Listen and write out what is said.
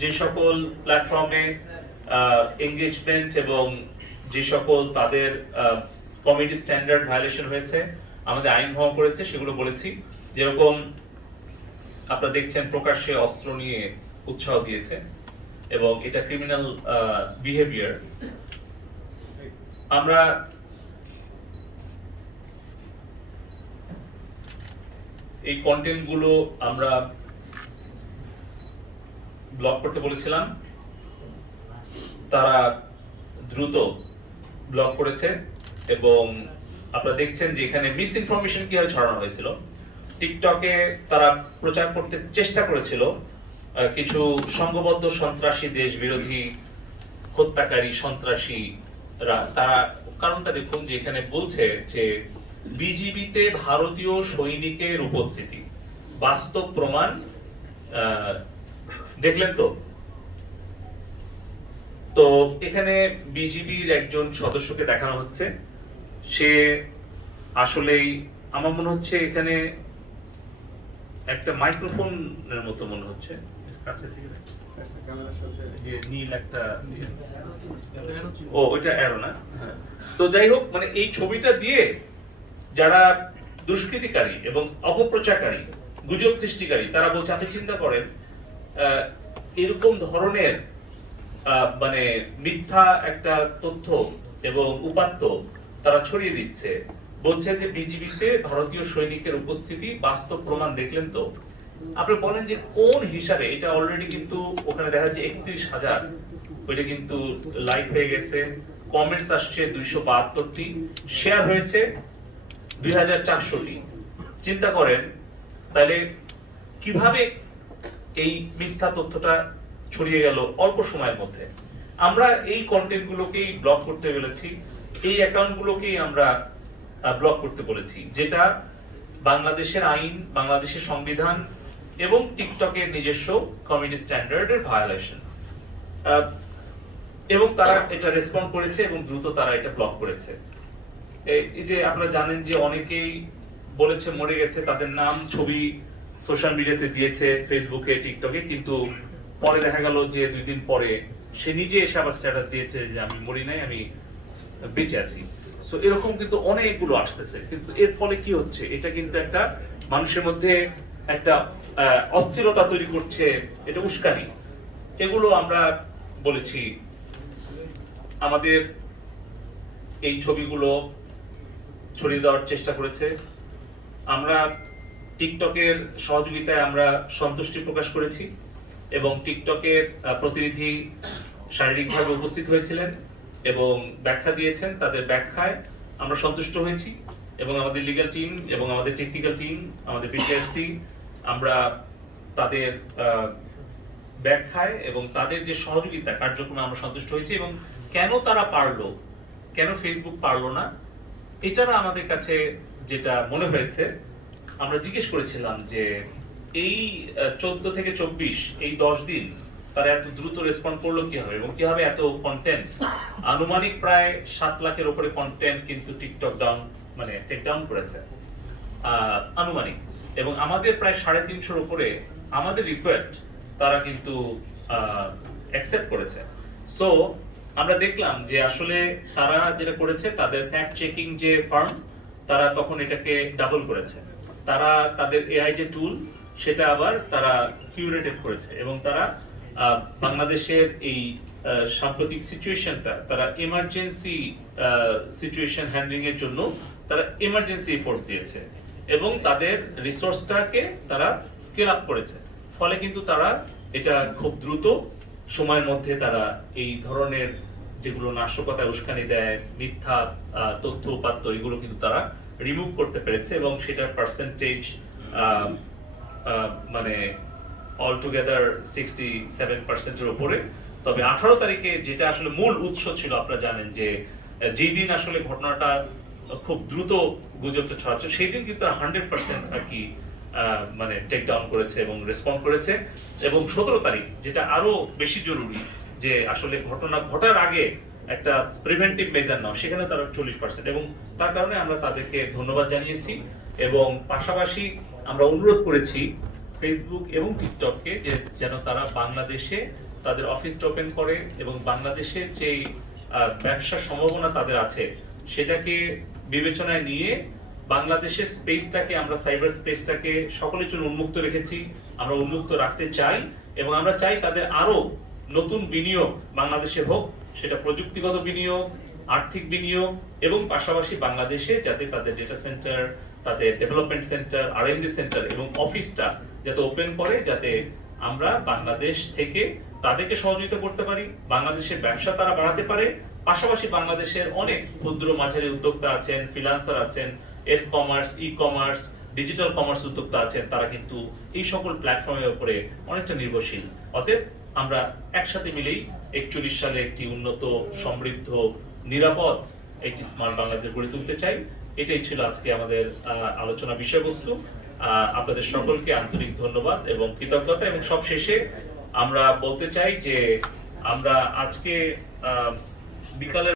যে সকল প্ল্যাটফর্মে এঙ্গেজমেন্ট এবং যে সকল তাদের কমিউনিটি স্ট্যান্ডার্ড ভায়োলেশন হয়েছে, আমাদের আইন ভঙ্গ করেছে, সেগুলো বলেছি। যেরকম আপনারা দেখছেন প্রকাশ্যে অস্ত্র নিয়ে উৎসাহ দিয়েছে এবং এটা ক্রিমিনাল বিহেভিয়ার। আমরা এই কন্টেন্ট গুলো আমরা ব্লক করতে বলেছিলাম, তারা দ্রুত ব্লক করেছে এবং আপনারা দেখছেন যে এখানে মিস ইনফরমেশন কিভাবে ছড়ানো হয়েছিল। টিকটকে তারা প্রচার করতে চেষ্টা করেছিল কিছু সংঘবদ্ধ সন্ত্রাসী, দেশ বিরোধী, হত্যাকারী সন্ত্রাসীরা। তারা কারণটা দেখুন যে এখানে বলছে যে বিজিবিতে ভারতীয় সৈনিকের উপস্থিতি, বাস্তব প্রমাণ দেখলেন তো। তো এখানে বিজিবির একজন সদস্যকে দেখানো হচ্ছে, সে আসলেই আমার মনে হচ্ছে এখানে একটা মাইক্রোফোনের মতো মনে হচ্ছে, কাছে থেকে যে নীল একটা, ও ওইটা অ্যারো না। তো যাই হোক, মানে এই ছবিটা দিয়ে যারা দুষ্কৃতিকারী এবং অপপ্রচারকারী, গুজব সৃষ্টিকারী, তারা বলছে আপনি চিন্তা করেন এরকম ধরনের মানে মিথ্যা একটা তথ্য এবং উপাত্ত তারা ছড়িয়ে দিচ্ছে, বলছে যে বিজিবিতে ভারতীয় সৈনিকের উপস্থিতি, বাস্তব প্রমাণ দেখলেন তো। আপনি বলেন যে কোন হিসাবে এটা অলরেডি কিন্তু ওখানে দেখা যাচ্ছে 31,000, ওইটা কিন্তু লাইক হয়ে গেছে, কমেন্টস আসছে 272টি, শেয়ার হয়েছে 2,400টি। চিন্তা করেন তাহলে কিভাবে এই মিথ্যা তথ্যটা ছড়িয়ে গেল অল্প সময়ের মধ্যে। আমরা এই কন্টেন্ট গুলোকেই ব্লক করতে বলেছি, এই অ্যাকাউন্ট গুলোকেই আমরা ব্লক করতে বলেছি, যেটা বাংলাদেশের আইন, বাংলাদেশের সংবিধান এবং টিকটকের নিজস্ব কমিউনিটি স্ট্যান্ডার্ডের ভায়োলেশন। এবং তারা এটা রেসপন্ড করেছে এবং দ্রুত তারা এটা ব্লক করেছে। এই যে আপনারা জানেন যে অনেকেই বলেছে মরে গেছে, তাদের নাম ছবি সোশ্যাল মিডিয়াতে দিয়েছে, ফেসবুকে, টিকটকে, কিন্তু পরে দেখা গেল যে 2 দিন পরে সে নিজে এসে আবার স্ট্যাটাস দিয়েছে যে আমি মরি নাই, আমি বেঁচে আছি। সো এরকম কিন্তু অনেকগুলো আসতেছে, কিন্তু এর ফলে কি হচ্ছে, এটা কিন্তু একটা মানুষের মধ্যে একটা অস্থিরতা তৈরি করছে, এটা উস্কানি। এগুলো আমরা বলেছি। আমাদের এই ছবিগুলো ছড়িয়ে দেওয়ার চেষ্টা করেছে। আমরা টিকটকের সহযোগিতায় আমরা সন্তুষ্টি প্রকাশ করেছি এবং টিকটকের প্রতিনিধি শারীরিকভাবে উপস্থিত হয়েছিলেন এবং ব্যাখ্যা দিয়েছেন। তাদের ব্যাখ্যায় আমরা সন্তুষ্ট হয়েছি এবং আমাদের লিগ্যাল টিম এবং আমাদের টেকনিক্যাল টিম, আমাদের বিটিআরসি, আমরা তাদের ব্যাখ্যায় এবং তাদের যে সহযোগিতা কার্যক্রমে আমরা সন্তুষ্ট হয়েছি। এবং কেন তারা পারলো, কেন ফেসবুক পারলো না, এটারা আমাদের কাছে যেটা মনে হয়েছে, আমরা জিজ্ঞেস করেছিলাম যে এই 14 থেকে 24, এই 10 দিন তারা এত দ্রুত রেসপন্ড করলো কিভাবে এবং কিভাবে এত কন্টেন্ট, আনুমানিক প্রায় 7 লাখের উপরে কন্টেন্ট কিন্তু টিকটক মানে টেক ডাউন করেছে আনুমানিক, এবং আমাদের প্রায় 350-এর উপরে আমাদের রিকোয়েস্ট তারা কিন্তু অ্যাকসেপ্ট করেছে। সো আমরা দেখলাম যে আসলে তারা যেটা করেছে, তাদের ফ্যাক্ট চেকিং যে ফার্ম, তারা তখন এটাকে ডাবল করেছে। তারা তাদের এআই যে টুল, সেটা আবার তারা কিউরেটেড করেছে এবং তারা বাংলাদেশের এই সাম্প্রতিক সিচুয়েশনটা, তারা এমার্জেন্সি সিচুয়েশন হ্যান্ডলিং এর জন্য তারা এমার্জেন্সি এফোর্ট দিয়েছে এবং তাদের রিসোর্সটাকে তারা স্কেল আপ করেছে। ফলে কিন্তু তারা এটা খুব দ্রুত সময়ের মধ্যে তারা এই ধরনের যেগুলো নাশকতা, উস্কানি দেয়, মিথ্যা তথ্য উপাত্ত, এগুলো কিন্তু তারা রিমুভ করতে পেরেছে এবং সেটার পার্সেন্টেজ মানে অল টুগেদার 67%-এর উপরে। তবে 18 তারিখে যেটা আসলে মূল উৎস ছিল, আপনারা জানেন যে যেই দিন আসলে ঘটনাটা খুব দ্রুত গুজবটা ছড়াচ্ছে, সেই দিন কিন্তু 100% আর কি মানে টেক ডাউন করেছে এবং রেসপন্ড করেছে। এবং 17 তারিখ, যেটা আরো বেশি জরুরি, যে আসলে ঘটনা ঘটার আগে একটা প্রিভেন্টিভ মেজার নাও, সেখানে তারা 40%, এবং তার কারণে আমরা তাদেরকে ধন্যবাদ জানিয়েছি এবং পাশাপাশি আমরা অনুরোধ করেছি ফেসবুক এবং টিকটককে যে যেন তারা বাংলাদেশে তাদের অফিসটা ওপেন করে এবং বাংলাদেশের যে ব্যবসার সম্ভাবনা তাদের আছে সেটাকে বিবেচনায় নিয়ে বাংলাদেশের স্পেসটাকে আমরা সাইবার স্পেসটাকে সকলের জন্য উন্মুক্ত রেখেছি, আমরা উন্মুক্ত রাখতে চাই এবং আমরা চাই তাদের আরো নতুন বিনিয়োগ বাংলাদেশে হোক, সেটা প্রযুক্তিগত বিনিয়োগ, আর্থিক বিনিয়োগ এবং পাশাপাশি বাংলাদেশে যাতে তাদের ডেটা সেন্টার, তাদের ডেভেলপমেন্ট সেন্টার, আর&ডি সেন্টার এবং অফিসটা যাতে ওপেন করে, যাতে আমরা বাংলাদেশ থেকে তাদেরকে সহযোগিতা করতে পারি, বাংলাদেশের ব্যবসা তারা বাড়াতে পারে, পাশাপাশি বাংলাদেশের অনেক ক্ষুদ্র মাঝারি উদ্যোক্তা আছেন, ফ্রিল্যান্সার আছেন, F commerce, e commerce, digital commerce উদ্যোক্তা আছেন, তারা কিন্তু এই সকল প্ল্যাটফর্মের উপরে অনেকটা নির্ভরশীল। অতএব আমরা একসাথে মিলেই 41 সালে একটি উন্নত, সমৃদ্ধ, নিরাপদ একটি স্মার্ট বাংলাদেশ গড়ে তুলতে চাই। এটাই ছিল আজকে আমাদের আলোচনা বিষয়বস্তু। আপনাদের সকলকে আন্তরিক ধন্যবাদ এবং কৃতজ্ঞতা, এবং সব শেষে আমরা বলতে চাই যে আমরা আজকে বিকালের